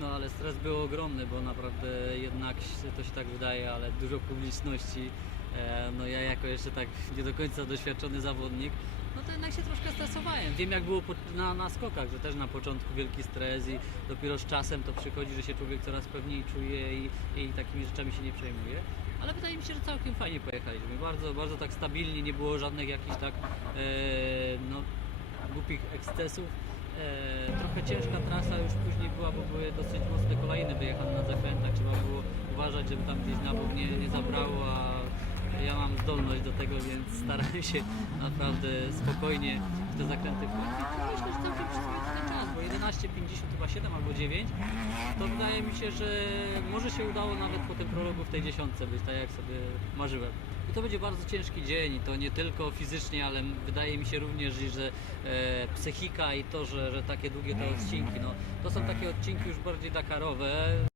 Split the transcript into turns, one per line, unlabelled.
no ale stres był ogromny, bo naprawdę jednak to się tak wydaje, ale dużo publiczności. E, No ja jako jeszcze tak nie do końca doświadczony zawodnik, no to jednak się troszkę stresowałem. Wiem jak było na, na skokach, że też na początku wielki stres i dopiero z czasem to przychodzi, że się człowiek coraz pewniej czuje i, i takimi rzeczami się nie przejmuje. Ale wydaje mi się, że całkiem fajnie pojechaliśmy. Bardzo, bardzo tak stabilnie, nie było żadnych jakichś tak e, no, głupich ekscesów. E, trochę ciężka trasa już później była, bo były dosyć mocne kolejny wyjechane na zakrętach. Trzeba było uważać, żeby tam gdzieś na bok nie, nie zabrało, a ja mam zdolność do tego, więc starałem się naprawdę spokojnie w te zakręty wchodzić. 14,50 chyba 7 albo 9, to wydaje mi się, że może się udało nawet po tym prologu w tej dziesiątce być, tak jak sobie marzyłem. I to będzie bardzo ciężki dzień, i to nie tylko fizycznie, ale wydaje mi się również, że e, psychika i to, że, że takie długie te odcinki, no, to są takie odcinki już bardziej dakarowe.